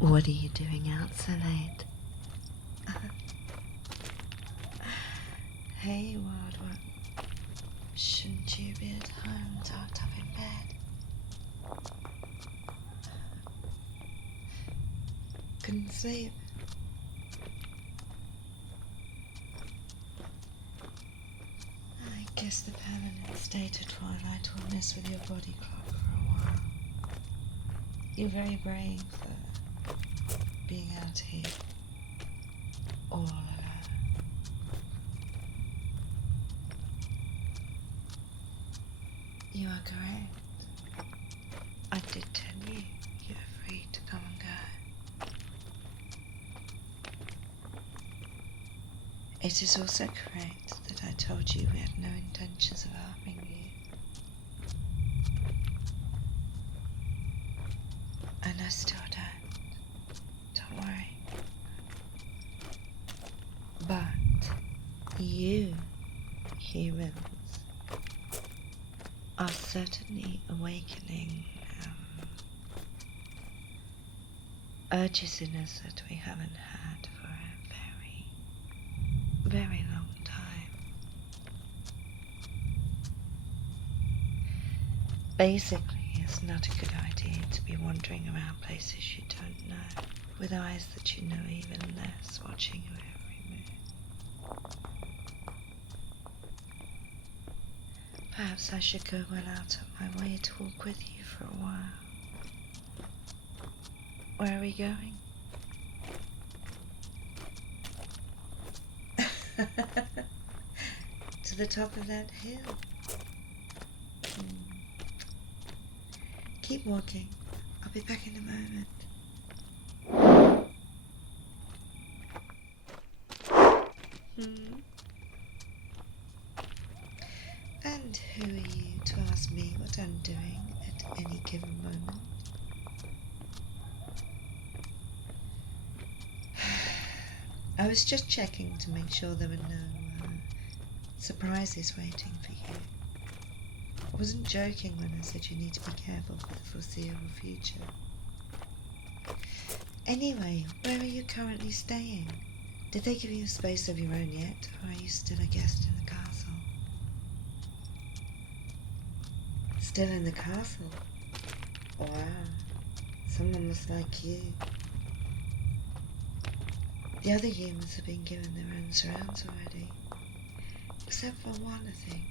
What are you doing out so late? Hey, Wild One. Shouldn't you be at home, tucked up in bed? Couldn't sleep? I guess the permanent state of twilight will mess with your body clock for a while. You're very brave, though, being out here all alone. You are correct. I did tell you you were free to come and go. It is also correct that I told you we had no intentions of harming you. And I still don't. Don't worry. But you, humans, are certainly awakening urges in us that we haven't had for a very, very long time. Basically, it's not a good idea to be wandering around places you don't know, with eyes that you know even less, watching your every move. Perhaps I should go well out of my way to walk with you for a while. Where are we going? To the top of that hill. Keep walking. I'll be back in a moment. And who are you to ask me what I'm doing at any given moment? I was just checking to make sure there were no surprises waiting for you. I wasn't joking when I said you need to be careful for the foreseeable future. Anyway, where are you currently staying? Did they give you a space of your own yet, or are you still a guest in the castle? Still in the castle? Wow, someone must like you. The other humans have been given their own surrounds already. Except for one, I think.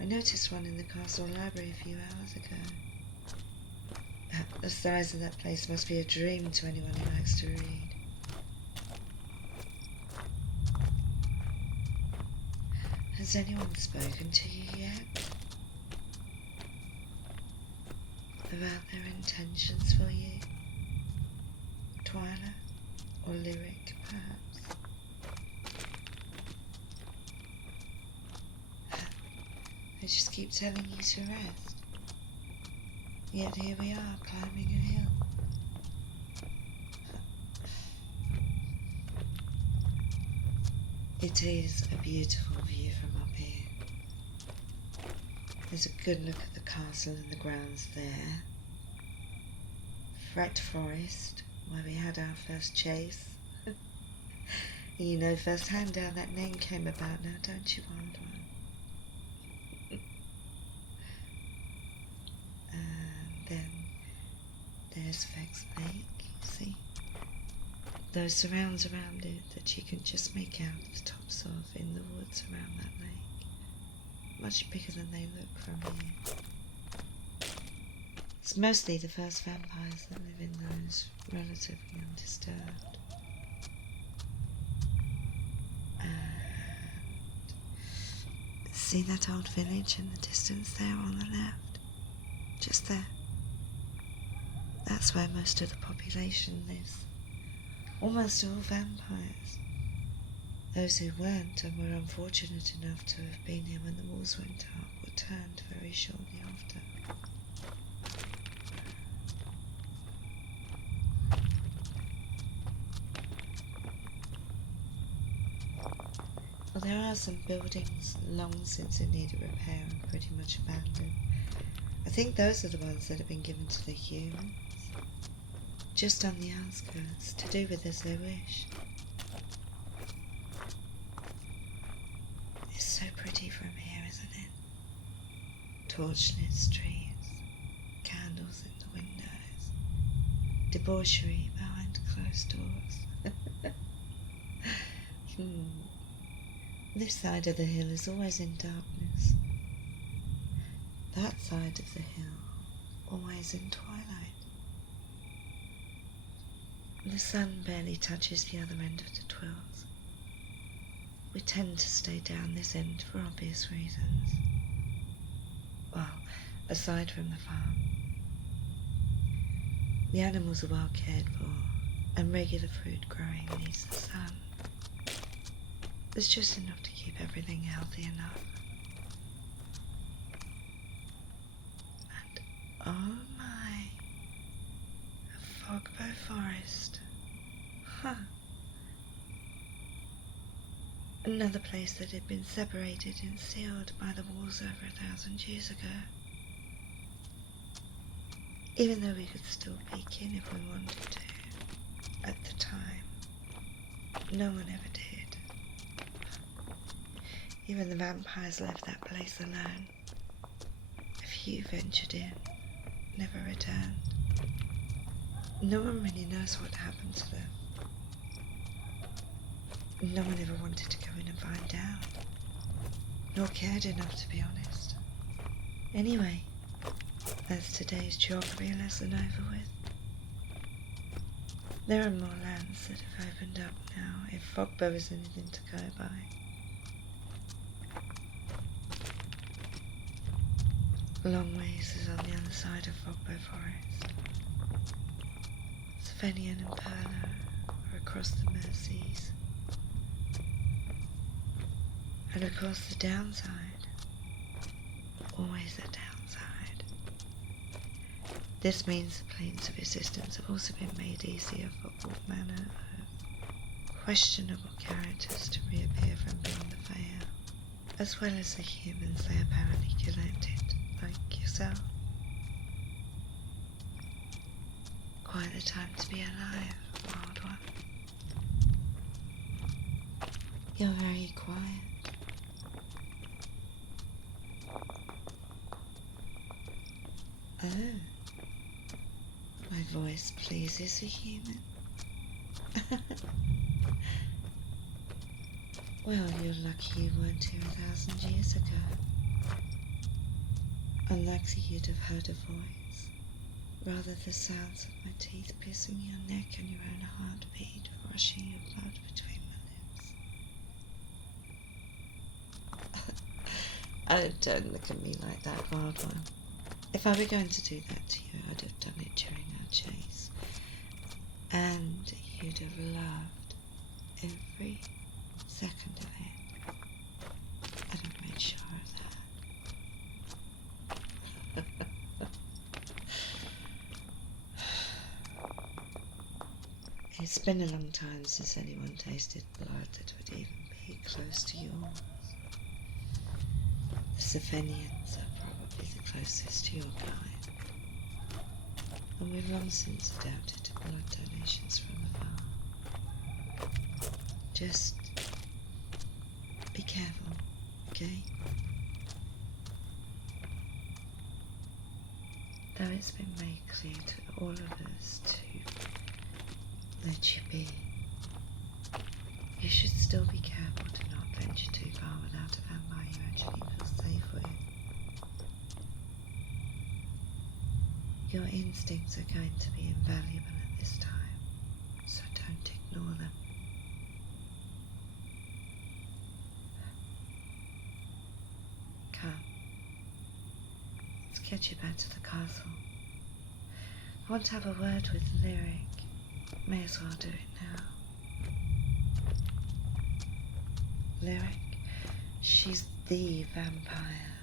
I noticed one in the castle library a few hours ago. The size of that place must be a dream to anyone who likes to read. Has anyone spoken to you yet? About their intentions for you? Twyla? Or Lyric, perhaps? They just keep telling you to rest. Yet here we are, climbing a hill. It is a beautiful view from up here. There's a good look at the castle and the grounds there. Fret Forest, where we had our first chase. You know firsthand how that name came about now, don't you, Wild One? And then there's Vex Lake, you see? Those surrounds around it that you can just make out the tops of in the woods around that lake. Much bigger than they look from here. It's mostly the first vampires that live in those, relatively undisturbed. And see that old village in the distance there on the left? Just there. That's where most of the population lives. Almost all vampires. Those who weren't and were unfortunate enough to have been here when the walls went up were turned very shortly after. Well, there are some buildings long since in need of repair and pretty much abandoned. I think those are the ones that have been given to the humans. just on the outskirts, to do with as they wish. It's so pretty from here, isn't it? Torchlit streets, candles in the windows, debauchery behind closed doors. This side of the hill is always in darkness. That side of the hill, always in twilight. The sun barely touches the other end of the Twils. We tend to stay down this end for obvious reasons. Well, aside from the farm. The animals are well cared for, and regular fruit growing needs the sun. There's just enough to keep everything healthy enough. And oh my, a fogbow forest. Huh. Another place that had been separated and sealed by the walls over 1,000 years ago. Even though we could still peek in if we wanted to, at the time, no one ever did. Even the vampires left that place alone. A few ventured in, never returned. No one really knows what happened to them. No one ever wanted to go in and find out, nor cared enough, to be honest. Anyway, that's today's geography lesson over with. There are more lands that have opened up now, if fogbow is anything to go by. Long ways is on the other side of fogbow forest. Savenian and Perlo are across the Merseys. And of course the downside, always a downside. This means the planes of resistance have also been made easier for all manner of questionable characters to reappear from beyond the veil, as well as the humans they apparently collected, like yourself. Quite the time to be alive, wild one. You're very quiet. Oh, my voice pleases a human. Well, you're lucky you weren't here 1,000 years ago. Unlucky you'd have heard a voice, rather the sounds of my teeth piercing your neck and your own heartbeat rushing your blood between my lips. Oh, don't look at me like that, wild one. If I were going to do that to you, I'd have done it during our chase. And you'd have loved every second of it. And I've made sure of that. It's been a long time since anyone tasted blood that would even be close to yours. The Savenians are probably the closest to your kind, and we've long since adapted to blood donations from the farm. Just be careful, okay? Though it's been made clear to all of us to let you be, you should still be careful to not venture too far without a vampire you actually feel safe with. Your instincts are going to be invaluable at this time, so don't ignore them. Come, let's get you back to the castle. I want to have a word with Lyric. May as well do it now. Lyric, she's the vampire,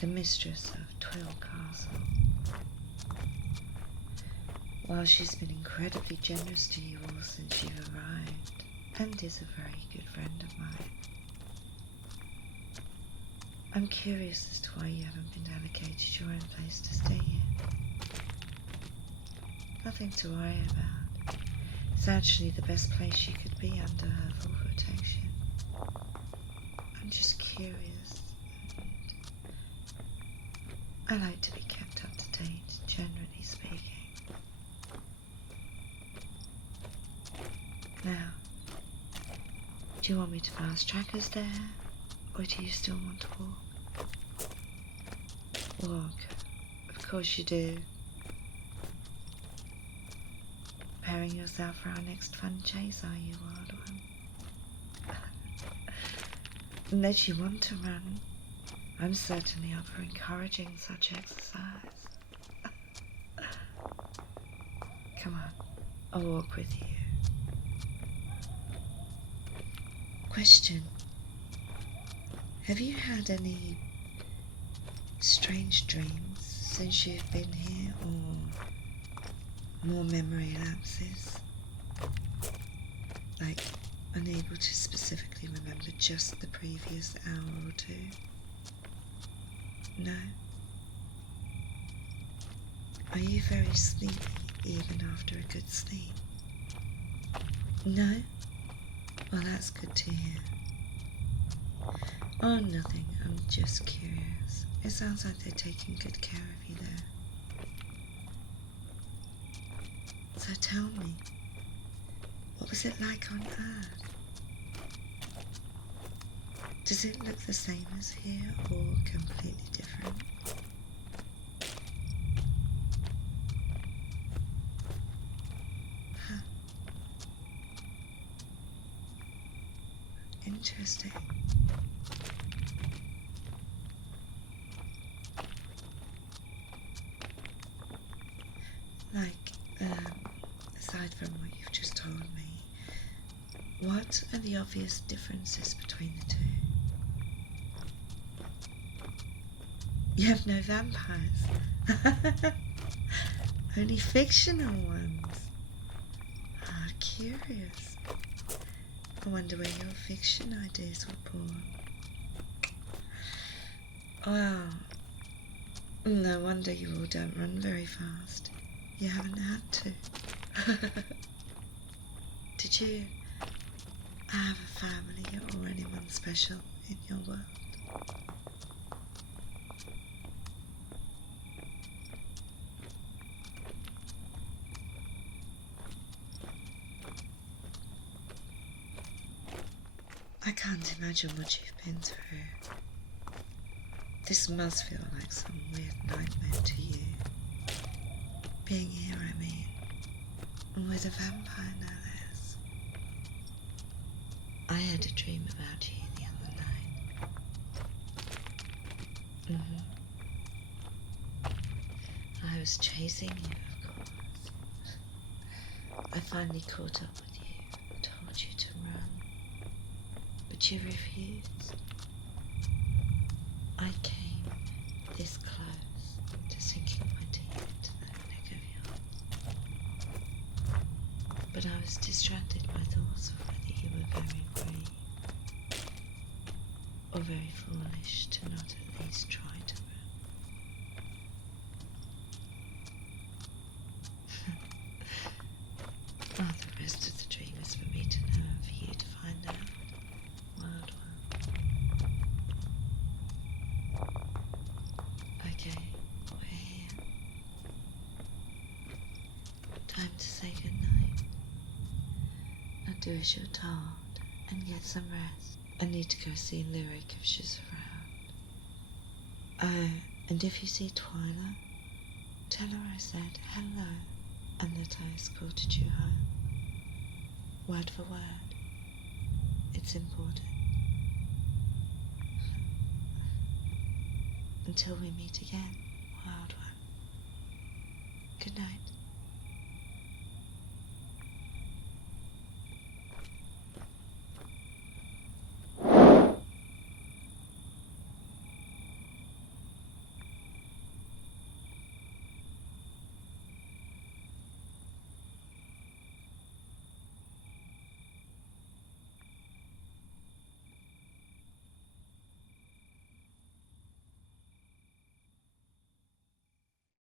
the mistress of Twill Castle. While she's been incredibly generous to you all since you've arrived, and is a very good friend of mine, I'm curious as to why you haven't been allocated your own place to stay in. nothing to worry about. It's actually the best place you could be under her full protection. I'm just curious. I like to be kept up to date, generally speaking. Now, do you want me to fast track us there, or do you still want to walk? Walk. Of course you do. Preparing yourself for our next fun chase, are you, wild one? Unless you want to run, I'm certainly up for encouraging such exercise. Come on, I'll walk with you. Question. Have you had any strange dreams since you've been here, or more memory lapses? Like, unable to specifically remember just the previous hour or two? No? Are you very sleepy even after a good sleep? No? Well, that's good to hear. Oh, nothing. I'm just curious. It sounds like they're taking good care of you there. So tell me, what was it like on Earth? Does it look the same as here, or completely different? Huh. Interesting. Like, aside from what you've just told me, what are the obvious differences between the two? You have no vampires. Only fictional ones. Ah, curious. I wonder where your fiction ideas were born. Wow. No wonder you all don't run very fast. You haven't had to. Did you have a family or anyone special in your world? I can't imagine what you've been through. This must feel like some weird nightmare to you. Being here, I mean, with a vampire, no less. I had a dream about you the other night. I was chasing you, of course. I finally caught up with you, told you to run, but you refused. I came this close to sinking my teeth into that neck of yours. But I was distracted by thoughts of whether you were very brave or very foolish to not at least try to run. Well, the rest of the dream is for me to know and for you to find out. Wild one. Okay, we're here. Time to say goodnight. Now do as you're told and get some rest. I need to go see Lyric if she's around. Oh, and if you see Twyla, tell her I said hello and that I escorted you home. Word for word. It's important. Until we meet again, wild one. Good night.